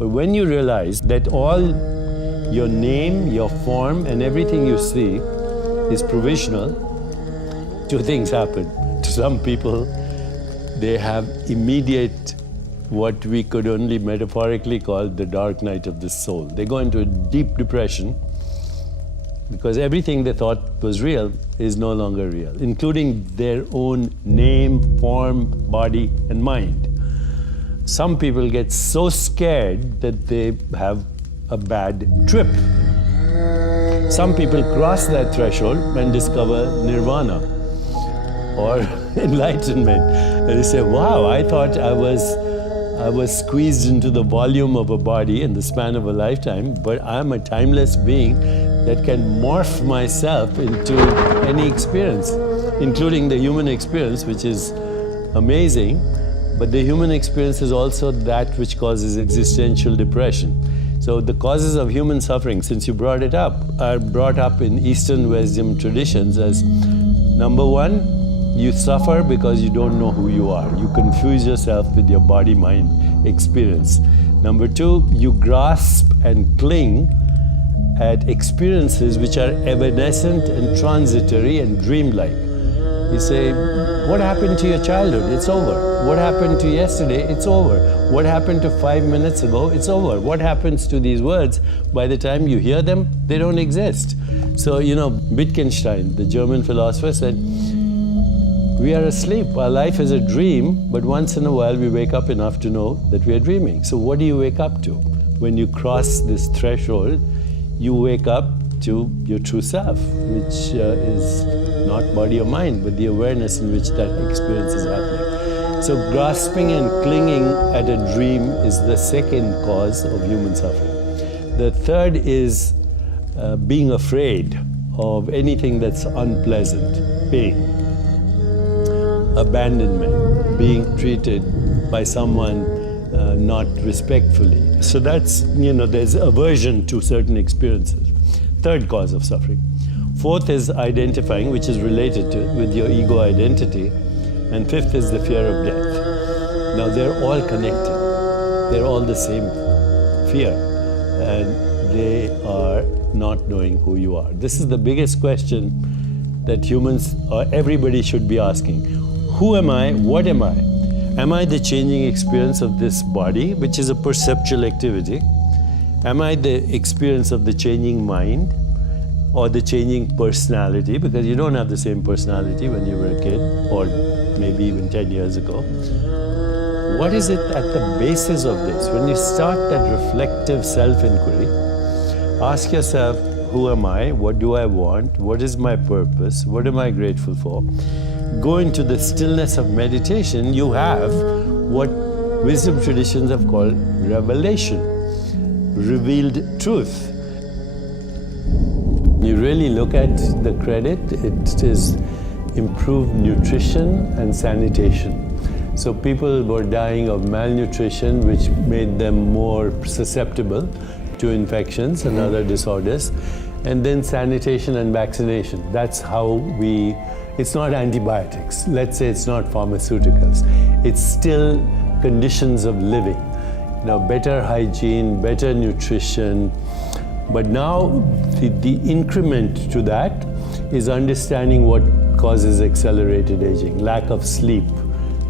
But when you realize that all your name, your form, and everything you see is provisional, two things happen. To some people, they have immediate, what we could only metaphorically call the dark night of the soul. They go into a deep depression because everything they thought was real is no longer real, including their own name, form, body, and mind. Some people get so scared that they have a bad trip. Some people cross that threshold and discover nirvana or enlightenment. And they say, wow, I thought I was squeezed into the volume of a body in the span of a lifetime, but I'm a timeless being that can morph myself into any experience, including the human experience, which is amazing. But the human experience is also that which causes existential depression. So the causes of human suffering, since you brought it up, are brought up in Eastern wisdom traditions as, number one, you suffer because you don't know who you are. You confuse yourself with your body-mind experience. Number two, you grasp and cling at experiences which are evanescent and transitory and dreamlike. You say, what happened to your childhood? It's over. What happened to yesterday? It's over. What happened to 5 minutes ago? It's over. What happens to these words? By the time you hear them, they don't exist. So, Wittgenstein, the German philosopher, said, we are asleep. Our life is a dream, but once in a while we wake up enough to know that we are dreaming. So what do you wake up to? When you cross this threshold, you wake up to your true self, which is not body or mind, but the awareness in which that experience is happening. So grasping and clinging at a dream is the second cause of human suffering. The third is being afraid of anything that's unpleasant, pain, abandonment, being treated by someone not respectfully. So that's, there's aversion to certain experiences. Third cause of suffering. Fourth is identifying, which is related to it, with your ego identity. And fifth is the fear of death. Now they're all connected. They're all the same fear. And they are not knowing who you are. This is the biggest question that humans, or everybody should be asking. Who am I? What am I? Am I the changing experience of this body, which is a perceptual activity? Am I the experience of the changing mind or the changing personality? Because you don't have the same personality when you were a kid or maybe even 10 years ago. What is it at the basis of this? When you start that reflective self-inquiry, ask yourself, who am I? What do I want? What is my purpose? What am I grateful for? Go into the stillness of meditation, you have what wisdom traditions have called revelation. Revealed truth. You really look at the credit, it is improved nutrition and sanitation. So people were dying of malnutrition, which made them more susceptible to infections and other disorders. And then sanitation and vaccination. That's how it's not antibiotics. Let's say it's not pharmaceuticals. It's still conditions of living. Better hygiene, better nutrition, but now the increment to that is understanding what causes accelerated aging. Lack of sleep,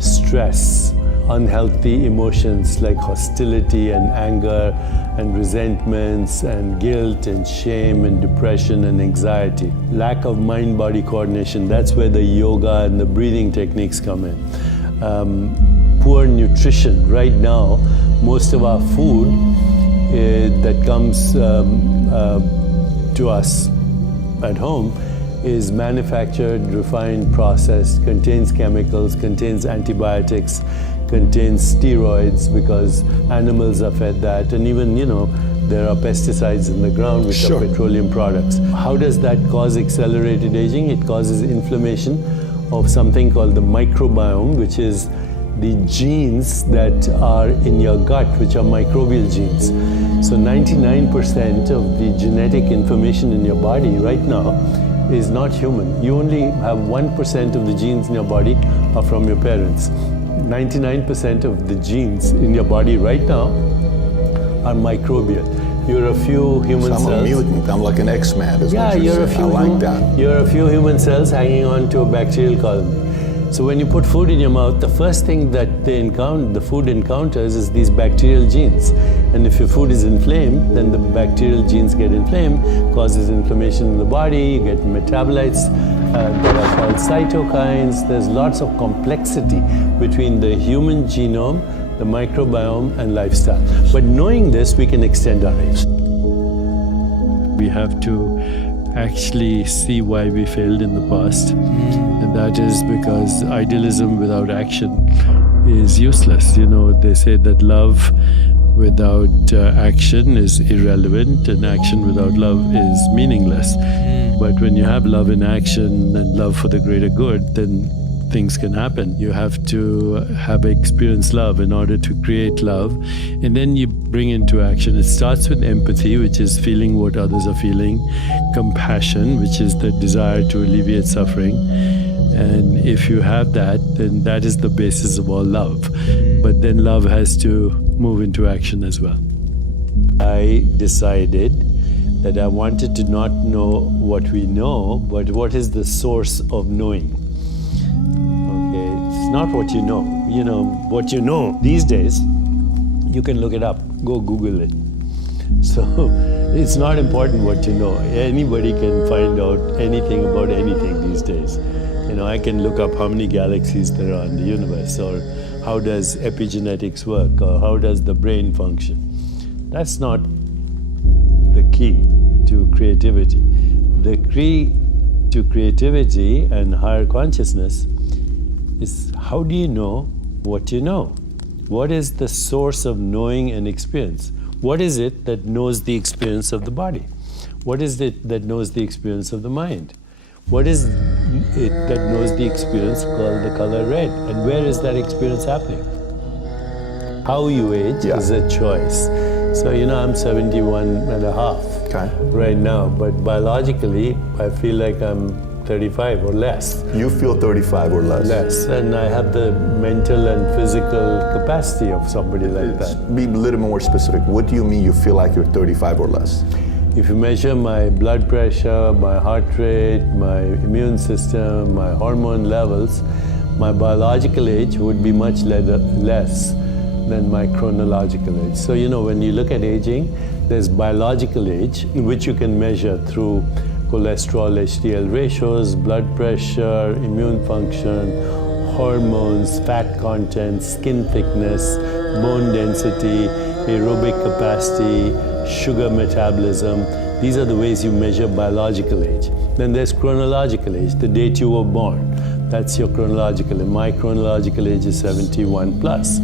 stress, unhealthy emotions like hostility and anger and resentments and guilt and shame and depression and anxiety. Lack of mind-body coordination, that's where the yoga and the breathing techniques come in. Poor nutrition. Right now, most of our food that comes to us at home is manufactured, refined, processed, contains chemicals, contains antibiotics, contains steroids because animals are fed that, and even, there are pesticides in the ground which are petroleum products. How does that cause accelerated aging? It causes inflammation of something called the microbiome, which is the genes that are in your gut, which are microbial genes. So 99% of the genetic information in your body right now is not human. You only have 1% of the genes in your body are from your parents. 99% of the genes in your body right now are microbial. You're a few human cells. I'm a mutant. I'm like an X-Man. Yeah, you're a few. I like that. You're a few human cells hanging on to a bacterial colony. So when you put food in your mouth, the first thing that the food encounters is these bacterial genes. And if your food is inflamed, then the bacterial genes get inflamed, causes inflammation in the body, you get metabolites that are called cytokines. There's lots of complexity between the human genome, the microbiome, and lifestyle. But knowing this, we can extend our age. We have to actually see why we failed in the past. And that is because idealism without action is useless. You know, they say that love without action is irrelevant, and action without love is meaningless. But when you have love in action and love for the greater good, then things can happen. You have to have experienced love in order to create love, and then you bring into action. It starts with empathy, which is feeling what others are feeling, compassion, which is the desire to alleviate suffering. And if you have that, then that is the basis of all love. But then love has to move into action as well. I decided that I wanted to not know what we know, but what is the source of knowing. It's not what you know. You know, what you know these days, you can look it up, go Google it. So it's not important what you know. Anybody can find out anything about anything these days. You know, I can look up how many galaxies there are in the universe, or how does epigenetics work, or how does the brain function. That's not the key to creativity. The key to creativity and higher consciousness is, how do you know what you know? What is the source of knowing and experience? What is it that knows the experience of the body? What is it that knows the experience of the mind? What is it that knows the experience called the color red? And where is that experience happening? How you age is a choice. So, you know, I'm 71 and a half right now, but biologically, I feel like I'm 35 or less. You feel 35 or less? Less, and I have the mental and physical capacity of somebody like that. Be a little more specific. What do you mean you feel like you're 35 or less? If you measure my blood pressure, my heart rate, my immune system, my hormone levels, my biological age would be much less than my chronological age. So, you know, when you look at aging, there's biological age, which you can measure through cholesterol, HDL ratios, blood pressure, immune function, hormones, fat content, skin thickness, bone density, aerobic capacity, sugar metabolism. These are the ways you measure biological age. Then there's chronological age, the date you were born. That's your chronological, and my chronological age is 71 plus.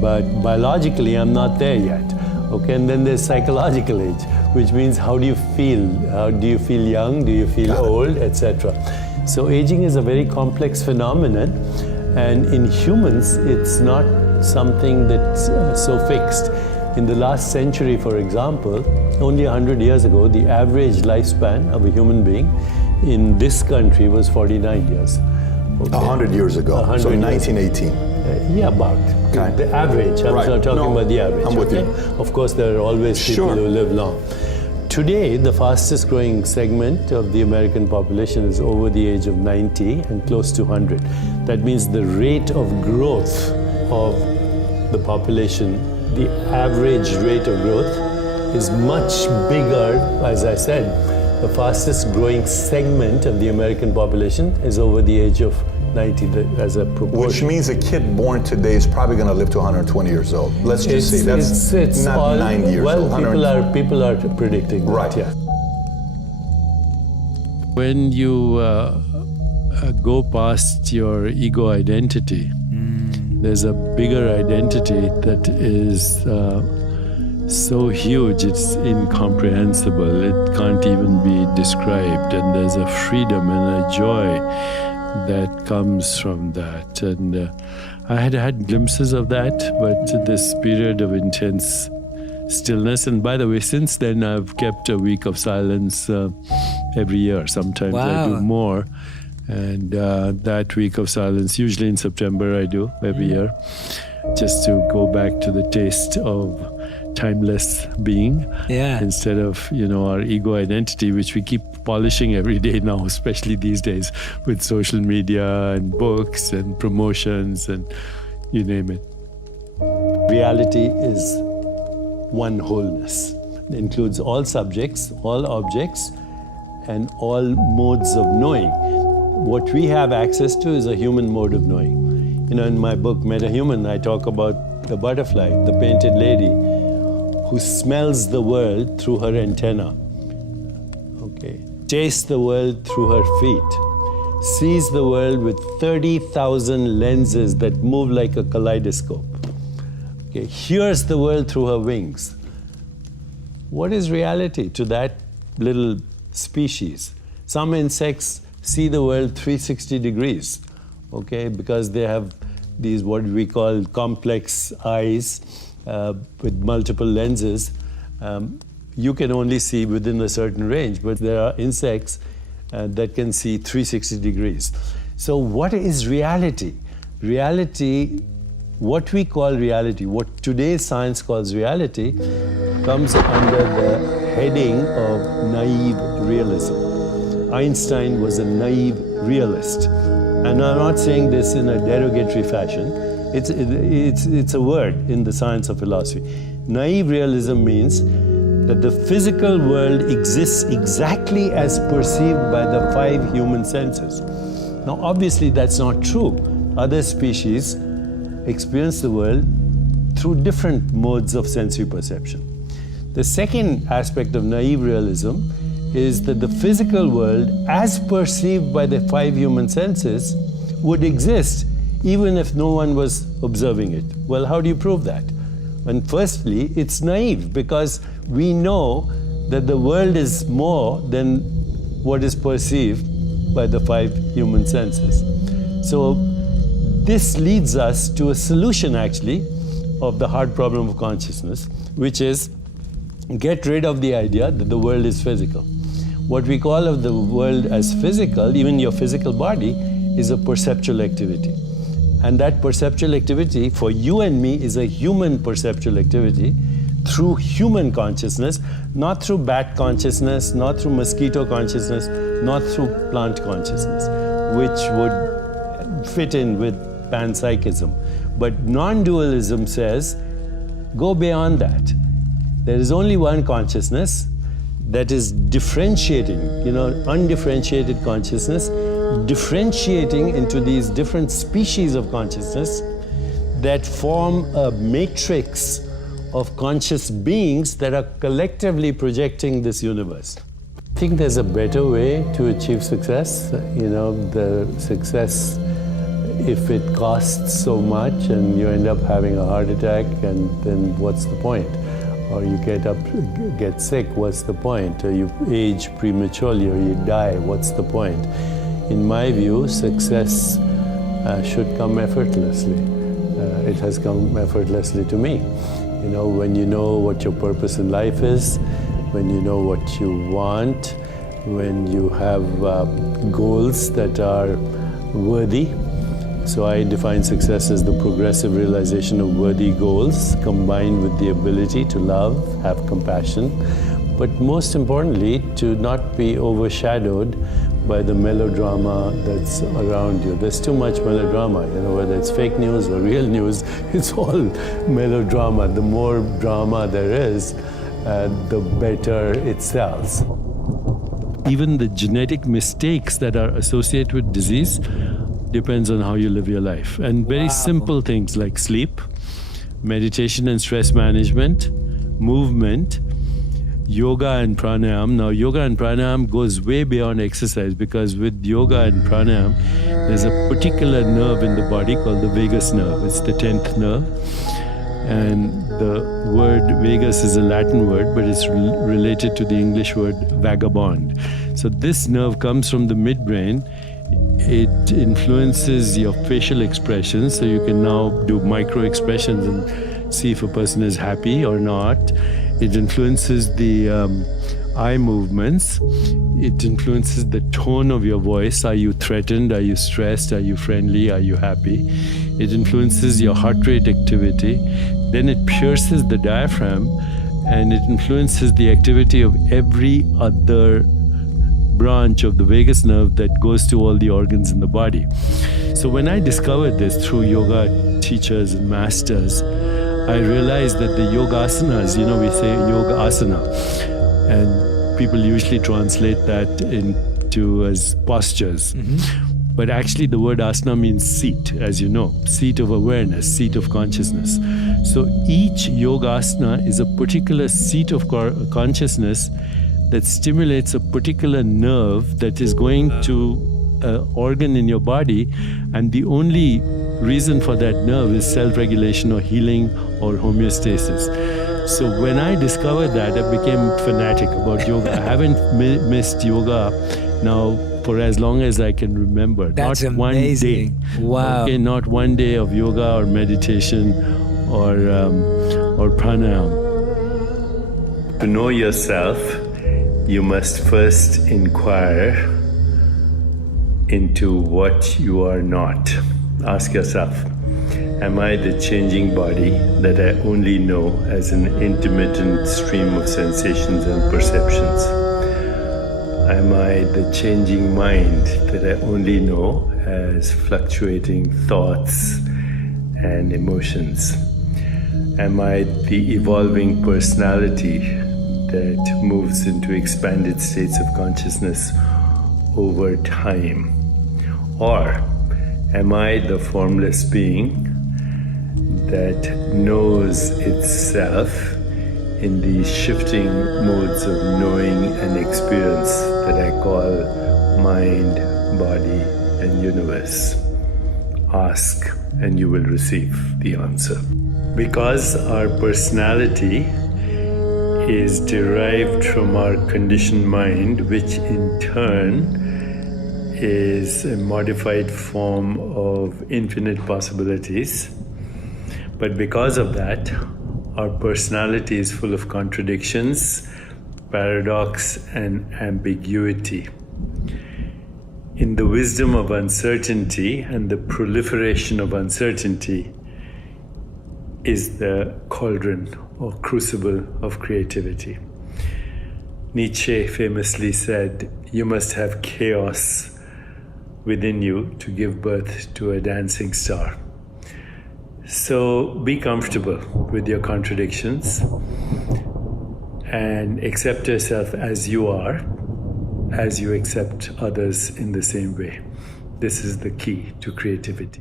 But biologically, I'm not there yet. Okay, and then there's psychological age, which means how do you feel? How do you feel young? Do you feel old, etc.? So aging is a very complex phenomenon, and in humans, it's not something that's so fixed. In the last century, for example, only 100 years ago, the average lifespan of a human being in this country was 49 years. Okay. 100 years ago, so 1918. Yeah, about. Okay. The average, I'm talking about the average. I'm with you. Of course, there are always people who live long. Today, the fastest growing segment of the American population is over the age of 90 and close to 100. That means the rate of growth of the population, the average rate of growth is much bigger. As I said, the fastest growing segment of the American population is over the age of 90 as a proportion. Which means a kid born today is probably going to live to 120 years old. Let's just say that's it's not all, 90 years old. Well, people are predicting that, yeah. When you go past your ego identity, there's a bigger identity that is so huge, it's incomprehensible. It can't even be described. And there's a freedom and a joy that comes from that. And I had glimpses of that, but this period of intense stillness. And by the way, since then, I've kept a week of silence every year. Sometimes I do more. And that week of silence, usually in September, I do every year, just to go back to the taste of timeless being, instead of, our ego identity, which we keep polishing every day now, especially these days with social media and books and promotions and you name it. Reality is one wholeness. It includes all subjects, all objects, and all modes of knowing. What we have access to is a human mode of knowing. In my book, Metahuman, I talk about the butterfly, the painted lady, who smells the world through her antenna, tastes the world through her feet, sees the world with 30,000 lenses that move like a kaleidoscope, hears the world through her wings. What is reality to that little species? Some insects see the world 360 degrees, because they have these what we call complex eyes with multiple lenses. You can only see within a certain range, but there are insects that can see 360 degrees. So what is reality? Reality, what we call reality, what today's science calls reality, comes under the heading of naive realism. Einstein was a naive realist. And I'm not saying this in a derogatory fashion. It's a word in the science of philosophy. Naive realism means that the physical world exists exactly as perceived by the 5 human senses. Now, obviously, that's not true. Other species experience the world through different modes of sensory perception. The second aspect of naive realism is that the physical world, as perceived by the 5 human senses, would exist even if no one was observing it. Well, how do you prove that? And firstly, it's naive because we know that the world is more than what is perceived by the 5 human senses. So this leads us to a solution, actually, of the hard problem of consciousness, which is get rid of the idea that the world is physical. What we call of the world as physical, even your physical body, is a perceptual activity. And that perceptual activity for you and me is a human perceptual activity through human consciousness, not through bat consciousness, not through mosquito consciousness, not through plant consciousness, which would fit in with panpsychism. But non-dualism says, go beyond that. There is only one consciousness that is differentiating, undifferentiated consciousness, differentiating into these different species of consciousness that form a matrix of conscious beings that are collectively projecting this universe. I think there's a better way to achieve success. The success, if it costs so much and you end up having a heart attack, and then what's the point? Or you get sick, what's the point? Or you age prematurely, or you die, what's the point? In my view, success should come effortlessly. It has come effortlessly to me. When you know what your purpose in life is, when you know what you want, when you have goals that are worthy. So I define success as the progressive realization of worthy goals combined with the ability to love, have compassion, but most importantly, to not be overshadowed by the melodrama that's around you. There's too much melodrama, whether it's fake news or real news, it's all melodrama. The more drama there is, the better it sells. Even the genetic mistakes that are associated with disease depends on how you live your life. And very simple things like sleep, meditation and stress management, movement, yoga and pranayam. Now, yoga and pranayam goes way beyond exercise, because with yoga and pranayam, there's a particular nerve in the body called the vagus nerve. It's the 10th nerve. And the word vagus is a Latin word, but it's related to the English word vagabond. So this nerve comes from the midbrain. It influences your facial expressions, so you can now do micro expressions and see if a person is happy or not. It influences the eye movements. It influences the tone of your voice. Are you threatened? Are you stressed? Are you friendly? Are you happy? It influences your heart rate activity. then it pierces the diaphragm and it influences the activity of every other branch of the vagus nerve that goes to all the organs in the body. So when I discovered this through yoga teachers and masters, I realized that the yogasanas, we say yoga asana, and people usually translate that into as postures. But actually the word asana means seat, as you know, seat of awareness, seat of consciousness. So each yogasana is a particular seat of consciousness that stimulates a particular nerve that is going to an organ in your body, and the only reason for that nerve is self-regulation or healing or homeostasis. So when I discovered that, I became fanatic about yoga. I haven't missed yoga now for as long as I can remember. That's not amazing. One day. Wow. Okay, not one day of yoga or meditation or pranayam. To know yourself, you must first inquire into what you are not. Ask yourself, am I the changing body that I only know as an intermittent stream of sensations and perceptions? Am I the changing mind that I only know as fluctuating thoughts and emotions? Am I the evolving personality that moves into expanded states of consciousness over time? Or am I the formless being that knows itself in these shifting modes of knowing and experience that I call mind, body, and universe? Ask and you will receive the answer. Because our personality is derived from our conditioned mind, which in turn is a modified form of infinite possibilities. But because of that, our personality is full of contradictions, paradox, and ambiguity. In the wisdom of uncertainty and the proliferation of uncertainty is the cauldron or crucible of creativity. Nietzsche famously said, "You must have chaos within you to give birth to a dancing star." So be comfortable with your contradictions and accept yourself as you are, as you accept others in the same way. This is the key to creativity.